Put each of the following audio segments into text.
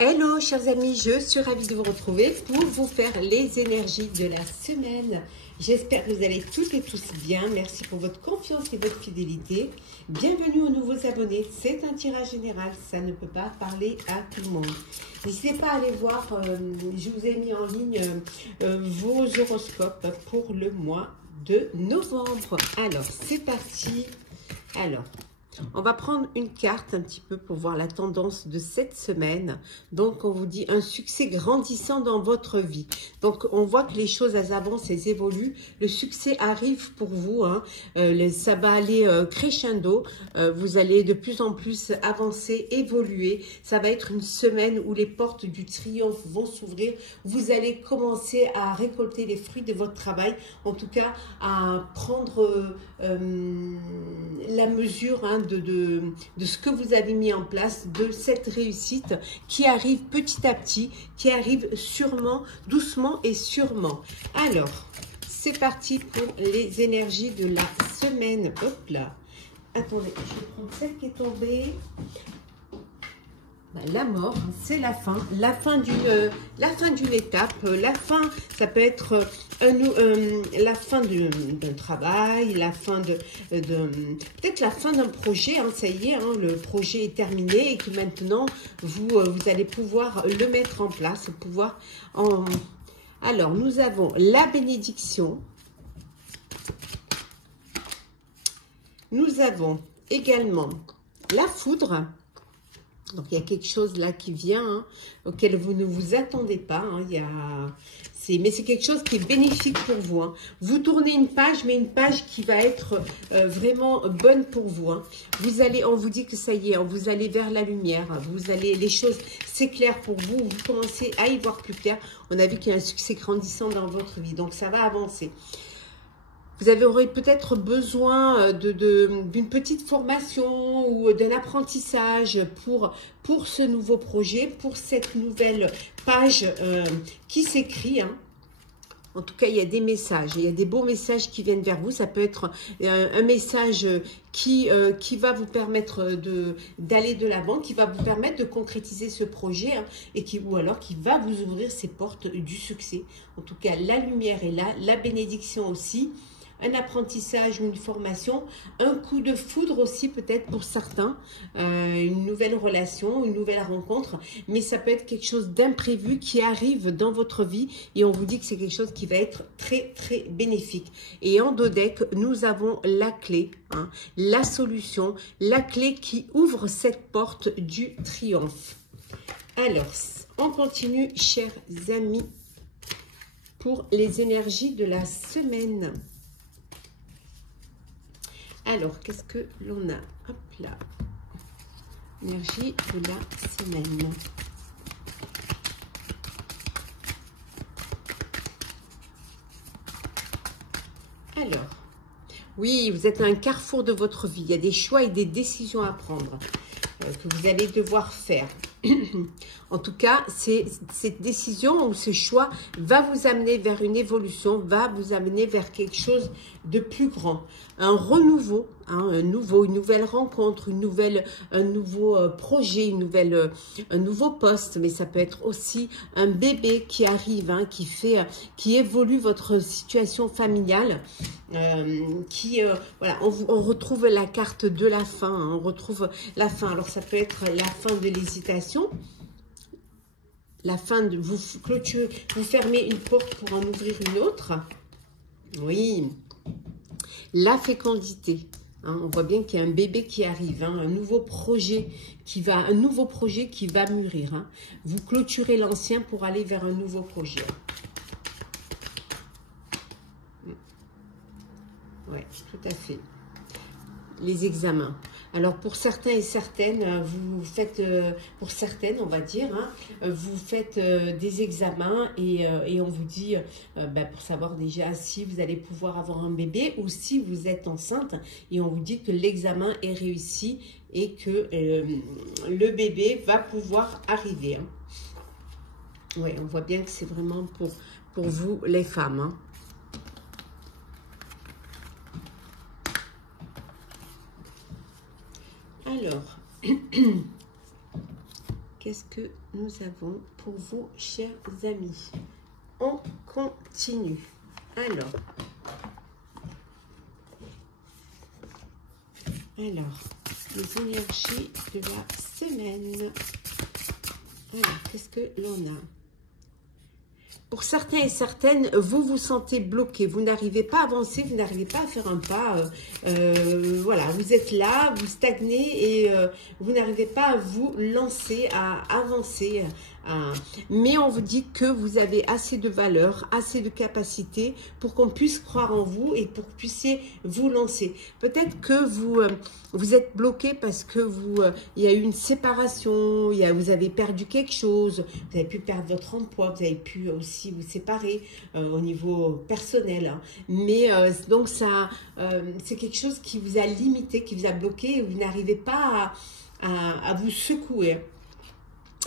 Hello chers amis, je suis ravie de vous retrouver pour vous faire les énergies de la semaine. J'espère que vous allez toutes et tous bien. Merci pour votre confiance et votre fidélité. Bienvenue aux nouveaux abonnés. C'est un tirage général, ça ne peut pas parler à tout le monde. N'hésitez pas à aller voir, je vous ai mis en ligne vos horoscopes pour le mois de novembre. Alors, c'est parti. Alors, on va prendre une carte un petit peu pour voir la tendance de cette semaine. Donc, on vous dit un succès grandissant dans votre vie. Donc, on voit que les choses, elles avancent, elles évoluent. Le succès arrive pour vous. Hein. Ça va aller crescendo. Vous allez de plus en plus avancer, évoluer. Ça va être une semaine où les portes du triomphe vont s'ouvrir. Vous allez commencer à récolter les fruits de votre travail. En tout cas, à prendre la mesure de ce que vous avez mis en place, de cette réussite qui arrive petit à petit, qui arrive sûrement, doucement et sûrement. Alors, c'est parti pour les énergies de la semaine. Hop là. Attendez, je vais prendre celle qui est tombée. La mort, c'est la fin d'une étape, la fin, ça peut être la fin d'un travail, la fin peut-être la fin d'un projet, hein, ça y est, hein, le projet est terminé et que maintenant vous allez pouvoir le mettre en place, Alors, nous avons la bénédiction, nous avons également la foudre. Donc, il y a quelque chose là qui vient, hein, auquel vous ne vous attendez pas. Hein, mais c'est quelque chose qui est bénéfique pour vous. Hein. Vous tournez une page, mais une page qui va être vraiment bonne pour vous. Hein. On vous dit que ça y est, hein, vous allez vers la lumière. Les choses s'éclairent pour vous. Vous commencez à y voir plus clair. On a vu qu'il y a un succès grandissant dans votre vie. Donc, ça va avancer. Vous aurez peut-être besoin d'une petite formation ou d'un apprentissage pour ce nouveau projet, pour cette nouvelle page qui s'écrit. Hein. En tout cas, il y a des messages, il y a des beaux messages qui viennent vers vous. Ça peut être un message qui va vous permettre d'aller de l'avant, qui va vous permettre de concrétiser ce projet, hein, ou alors qui va vous ouvrir ces portes du succès. En tout cas, la lumière est là, la bénédiction aussi. Un apprentissage ou une formation, un coup de foudre aussi peut-être pour certains, une nouvelle relation, une nouvelle rencontre, mais ça peut être quelque chose d'imprévu qui arrive dans votre vie et on vous dit que c'est quelque chose qui va être très très bénéfique. Et en dos deck, nous avons la clé, hein, la solution, la clé qui ouvre cette porte du triomphe. Alors, on continue, chers amis, pour les énergies de la semaine. Alors, qu'est-ce que l'on a? Hop là. Énergie de la semaine. Alors, oui, vous êtes à un carrefour de votre vie. Il y a des choix et des décisions à prendre que vous allez devoir faire. En tout cas, cette décision ou ce choix va vous amener vers une évolution, va vous amener vers quelque chose de plus grand. Un renouveau, hein, une nouvelle rencontre, un nouveau projet, un nouveau poste. Mais ça peut être aussi un bébé qui arrive, hein, qui évolue votre situation familiale. Voilà, on retrouve la carte de la fin, hein, on retrouve la fin. Alors, ça peut être la fin de l'hésitation. La fin de vous fermez une porte pour en ouvrir une autre. Oui. La fécondité. Hein, on voit bien qu'il y a un bébé qui arrive, hein, un nouveau projet qui va mûrir. Hein. Vous clôturez l'ancien pour aller vers un nouveau projet. Oui, tout à fait. Les examens. Alors, pour certains et certaines, vous faites, pour certaines, on va dire, hein, vous faites des examens et on vous dit, pour savoir déjà si vous allez pouvoir avoir un bébé ou si vous êtes enceinte. Et on vous dit que l'examen est réussi et que le bébé va pouvoir arriver. Hein. Oui, on voit bien que c'est vraiment pour vous, les femmes. Hein. Alors, qu'est-ce que nous avons pour vous, chers amis? On continue. Alors, les énergies de la semaine. Alors, qu'est-ce que l'on a? Pour certains et certaines, vous vous sentez bloqué, vous n'arrivez pas à avancer, vous n'arrivez pas à faire un pas. Voilà, vous êtes là, vous stagnez et vous n'arrivez pas à vous lancer, à avancer. Mais on vous dit que vous avez assez de valeur, assez de capacité pour qu'on puisse croire en vous et pour que vous puissiez vous lancer. Peut-être que vous êtes bloqué parce que il y a eu une séparation, vous avez perdu quelque chose, vous avez pu perdre votre emploi, vous avez pu aussi vous séparer au niveau personnel. Hein. Mais donc ça, c'est quelque chose qui vous a limité, qui vous a bloqué et vous n'arrivez pas à vous secouer.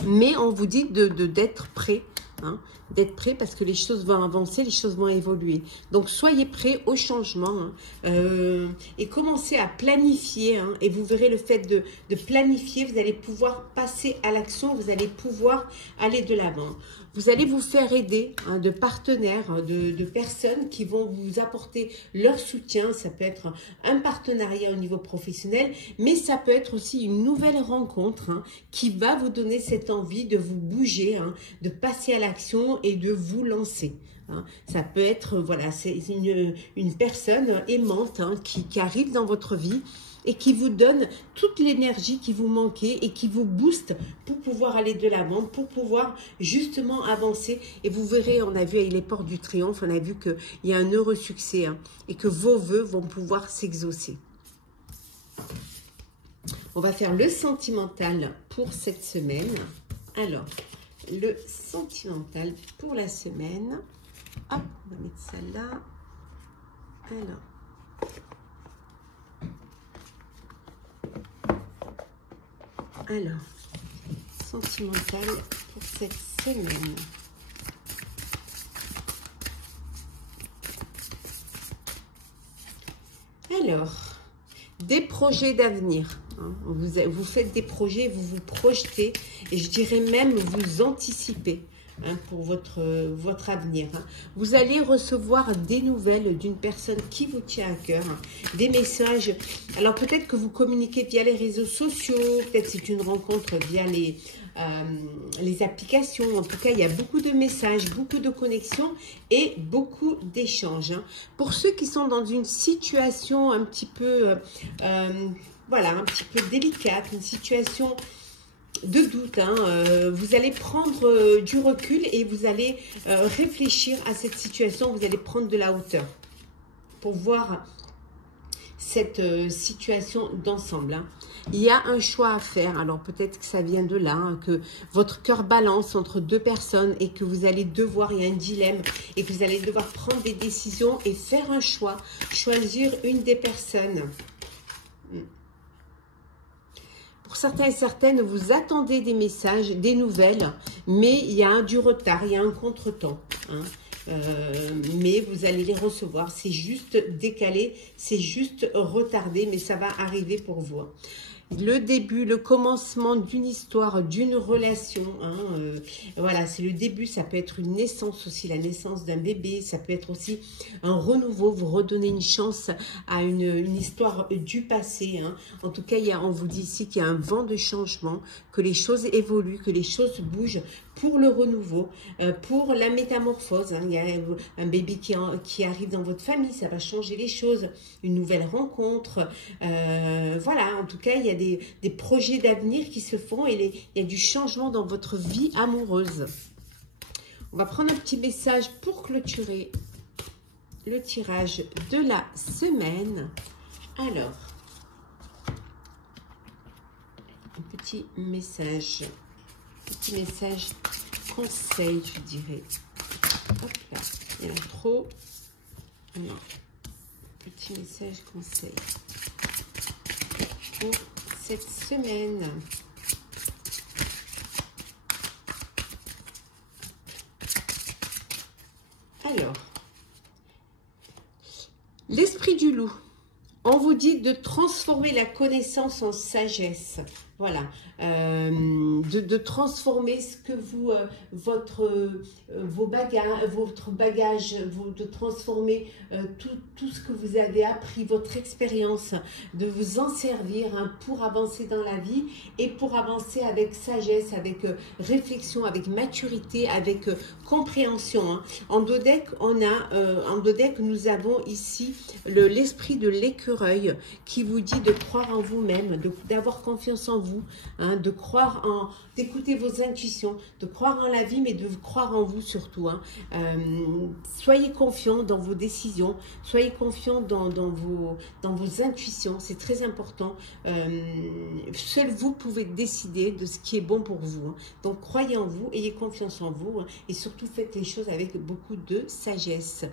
Mais on vous dit d'être prêt, hein, d'être prêt parce que les choses vont avancer, les choses vont évoluer. Donc, soyez prêts au changement hein, et commencez à planifier. Hein, et vous verrez le fait de planifier, vous allez pouvoir passer à l'action, vous allez pouvoir aller de l'avant. Vous allez vous faire aider hein, de partenaires, de personnes qui vont vous apporter leur soutien. Ça peut être un partenariat au niveau professionnel, mais ça peut être aussi une nouvelle rencontre hein, qui va vous donner cette envie de vous bouger, hein, de passer à l'action et de vous lancer. Hein. Ça peut être, voilà, c'est une personne aimante hein, qui arrive dans votre vie et qui vous donne toute l'énergie qui vous manquait et qui vous booste pour pouvoir aller de l'avant, pour pouvoir justement avancer. Et vous verrez, on a vu avec les portes du triomphe, on a vu qu'il y a un heureux succès hein, et que vos vœux vont pouvoir s'exaucer. On va faire le sentimental pour cette semaine. Alors, le sentimental pour la semaine. Hop, on va mettre ça là. Alors, sentimental pour cette semaine. Alors, des projets d'avenir. Hein. Vous faites des projets, vous vous projetez et je dirais même vous anticipez. Hein, pour votre avenir. Hein. Vous allez recevoir des nouvelles d'une personne qui vous tient à cœur, hein, des messages. Alors peut-être que vous communiquez via les réseaux sociaux, peut-être c'est une rencontre via les applications. En tout cas, il y a beaucoup de messages, beaucoup de connexions et beaucoup d'échanges. Hein. Pour ceux qui sont dans une situation un petit peu, voilà, un petit peu délicate, une situation de doute, hein, vous allez prendre du recul et vous allez réfléchir à cette situation, vous allez prendre de la hauteur pour voir cette situation d'ensemble. Hein. Il y a un choix à faire, alors peut-être que ça vient de là, hein, que votre cœur balance entre deux personnes et que vous allez devoir, il y a un dilemme, et que vous allez devoir prendre des décisions et faire un choix, choisir une des personnes. Pour certains et certaines, vous attendez des messages, des nouvelles, mais il y a du retard, il y a un contretemps. Hein. Mais vous allez les recevoir. C'est juste décalé, c'est juste retardé, mais ça va arriver pour vous. Le début, le commencement d'une histoire, d'une relation. Hein, voilà, c'est le début. Ça peut être une naissance aussi, la naissance d'un bébé. Ça peut être aussi un renouveau. Vous redonnez une chance à une histoire du passé. Hein. En tout cas, on vous dit ici qu'il y a un vent de changement, que les choses évoluent, que les choses bougent pour le renouveau, pour la métamorphose. Hein. Il y a un bébé qui arrive dans votre famille. Ça va changer les choses. Une nouvelle rencontre. Voilà, en tout cas, il y a des projets d'avenir qui se font et il y a du changement dans votre vie amoureuse. On va prendre un petit message pour clôturer le tirage de la semaine. Alors, un petit message conseil, je dirais. Hop là, il y en a trop. Alors, petit message conseil pour cette semaine. Alors, l'esprit du loup. On vous dit de transformer la connaissance en sagesse. Voilà, de transformer ce que vous, votre bagage, de transformer tout ce que vous avez appris, votre expérience, de vous en servir hein, pour avancer dans la vie et pour avancer avec sagesse, avec réflexion, avec maturité, avec compréhension. Hein. En dos deck, nous avons ici l'esprit de l'écureuil qui vous dit de croire en vous-même, d'avoir confiance en vous, hein, d'écouter vos intuitions, de croire en la vie, mais de croire en vous surtout. Hein. Soyez confiants dans vos décisions, soyez confiants dans vos intuitions, c'est très important. Seul vous pouvez décider de ce qui est bon pour vous. Hein. Donc croyez en vous, ayez confiance en vous hein, et surtout faites les choses avec beaucoup de sagesse.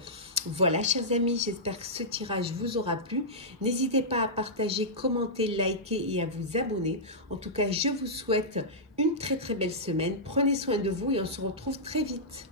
Voilà, chers amis, j'espère que ce tirage vous aura plu. N'hésitez pas à partager, commenter, liker et à vous abonner. En tout cas, je vous souhaite une très très belle semaine. Prenez soin de vous et on se retrouve très vite.